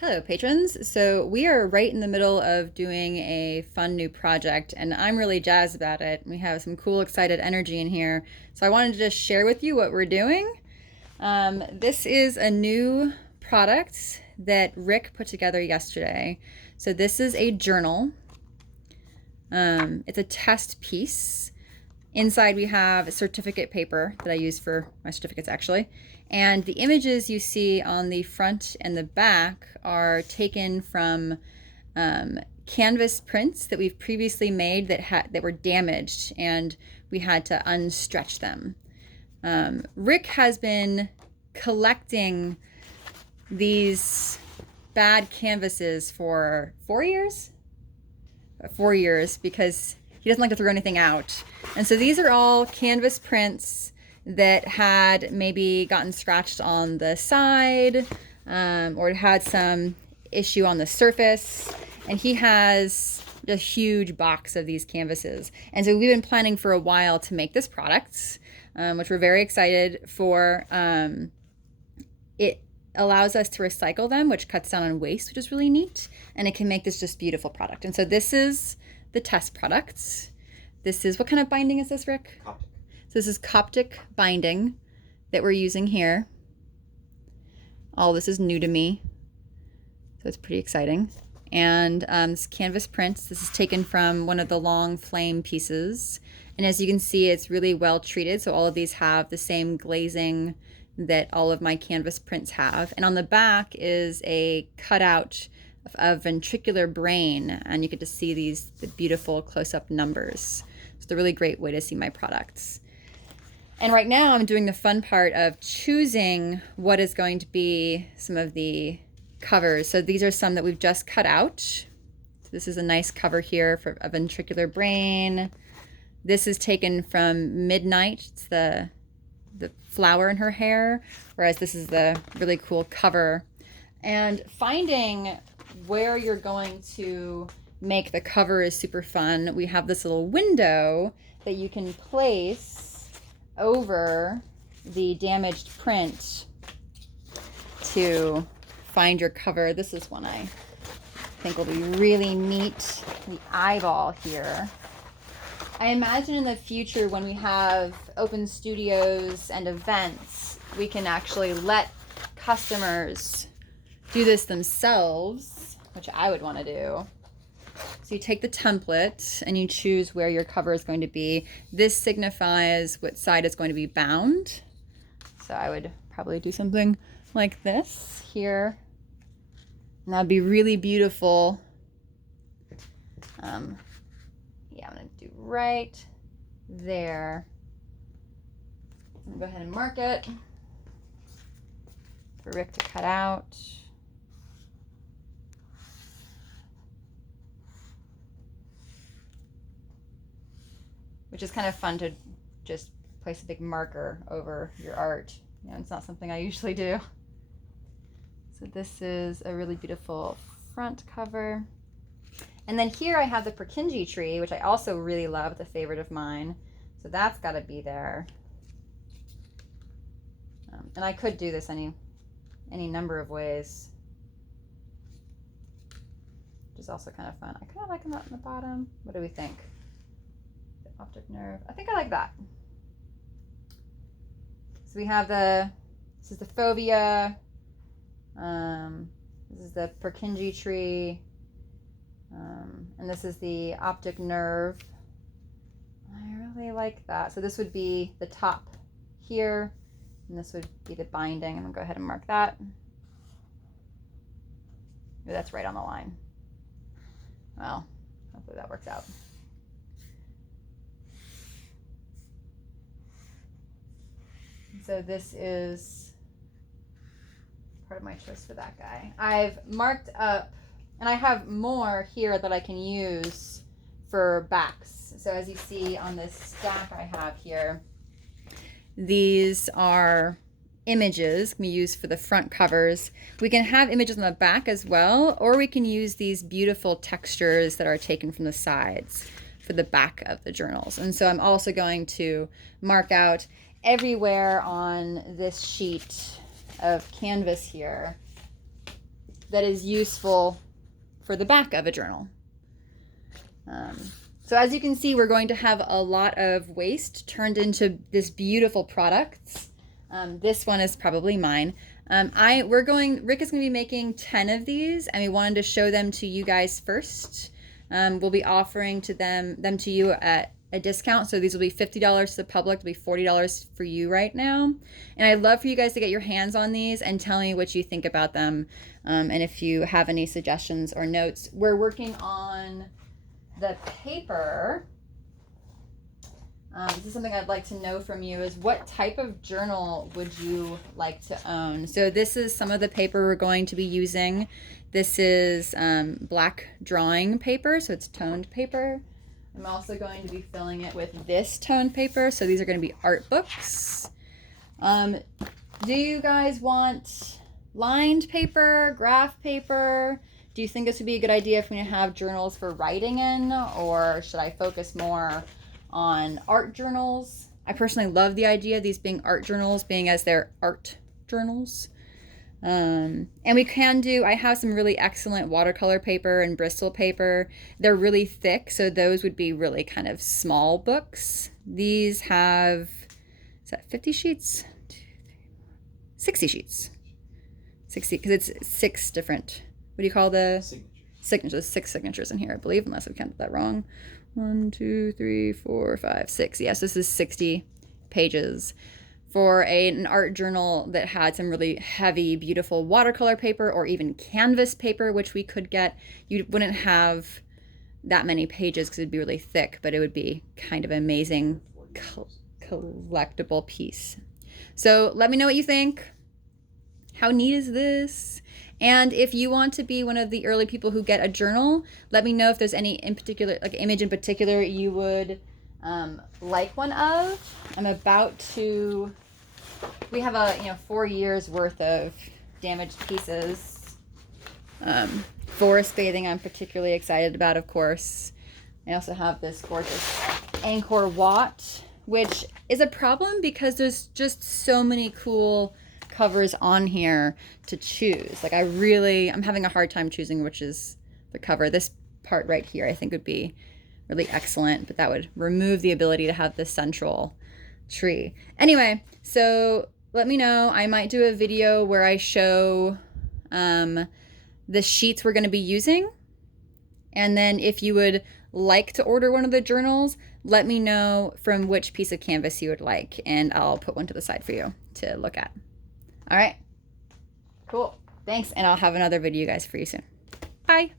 Hello, patrons. So, we are right in the middle of doing a fun new project, and I'm really jazzed about it. We have some cool, excited energy in here. So, I wanted to just share with you what we're doing. This is a new product that Rick put together yesterday. So, this is a journal, it's a test piece. Inside we have certificate paper that I use for my certificates actually. And the images you see on the front and the back are taken from canvas prints that we've previously made that were damaged, and we had to unstretch them. Rick has been collecting these bad canvases for 4 years? 4 years, because he doesn't like to throw anything out. And so these are all canvas prints that had maybe gotten scratched on the side, or it had some issue on the surface. And he has a huge box of these canvases. And so we've been planning for a while to make this product, which we're very excited for. It allows us to recycle them, which cuts down on waste, which is really neat. And it can make this just beautiful product. And so this is the test products. This is, what kind of binding is this, Rick? Coptic. So this is Coptic binding that we're using here. All this is new to me, so it's pretty exciting. And this canvas prints, this is taken from one of the long flame pieces. And as you can see, it's really well treated. So all of these have the same glazing that all of my canvas prints have. And on the back is a cutout of a ventricular brain, and you get to see the beautiful close-up numbers. So it's a really great way to see my products. And right now I'm doing the fun part of choosing what is going to be some of the covers. So these are some that we've just cut out. So this is a nice cover here for a ventricular brain. This is taken from Midnight. It's the flower in her hair, whereas this is the really cool cover. And finding where you're going to make the cover is super fun. We have this little window that you can place over the damaged print to find your cover. This is one I think will be really neat. The eyeball here. I imagine in the future, when we have open studios and events, we can actually let customers do this themselves, which I would want to do. So you take the template and you choose where your cover is going to be. This signifies what side is going to be bound. So I would probably do something like this here. And that'd be really beautiful. Yeah, I'm gonna do right there. I'm gonna go ahead and mark it for Rick to cut out. Which is kind of fun to just place a big marker over your art. You know, it's not something I usually do. So this is a really beautiful front cover. And then here I have the Purkinje tree, which I also really love. It's a favorite of mine. So that's got to be there. And I could do this any number of ways, which is also kind of fun. I kind of like them out in the bottom. What do we think? The optic nerve. I think I like that. So we have this is the fovea. This is the Purkinje tree. And this is the optic nerve. I really like that. So this would be the top here, and this would be the binding. I'm gonna go ahead and mark that. Ooh, that's right on the line. Well, hopefully that works out. So this is part of my choice for that guy. I've marked up, and I have more here that I can use for backs. So as you see on this stack I have here, these are images we use for the front covers. We can have images on the back as well, or we can use these beautiful textures that are taken from the sides for the back of the journals. And so I'm also going to mark out everywhere on this sheet of canvas here that is useful for the back of a journal. So as you can see, we're going to have a lot of waste turned into this beautiful product. This one is probably mine. Rick is going to be making 10 of these, and we wanted to show them to you guys first. We'll be offering them to you at a discount. So these will be $50 to the public, it'll be $40 for you right now. And I'd love for you guys to get your hands on these and tell me what you think about them. And if you have any suggestions or notes. We're working on the paper. This is something I'd like to know from you is what type of journal would you like to own? So this is some of the paper we're going to be using. This is black drawing paper, so it's toned paper. I'm also going to be filling it with this toned paper. So these are going to be art books. Do you guys want lined paper, graph paper? Do you think this would be a good idea if we have journals for writing in, or should I focus more on art journals? I personally love the idea of these being art journals, being as they're art journals. And we can do, I have some really excellent watercolor paper and Bristol paper. They're really thick, so those would be really kind of small books. These have, is that 50 sheets? 60 sheets. 60, because it's 6 different, what do you call the signatures? 6 signatures in here, I believe, unless I counted that wrong. 1, 2, 3, 4, 5, 6. Yes, this is 60 pages for an art journal that had some really heavy, beautiful watercolor paper or even canvas paper, which we could get. You wouldn't have that many pages because it'd be really thick, but it would be kind of an amazing collectible piece. So let me know what you think. How neat is this? And if you want to be one of the early people who get a journal, let me know if there's any in particular, like image in particular, you would like one of. I'm about to, we have a 4 years worth of damaged pieces. Forest bathing I'm particularly excited about, of course. I also have this gorgeous Angkor Wat, which is a problem because there's just so many cool covers on here to choose. Like I'm having a hard time choosing which is the cover. This part right here I think would be really excellent, but that would remove the ability to have the central tree. Anyway, so let me know. I might do a video where I show the sheets we're going to be using, and then if you would like to order one of the journals, let me know from which piece of canvas you would like, and I'll put one to the side for you to look at. All right, cool. Thanks, and I'll have another video, guys, for you soon. Bye.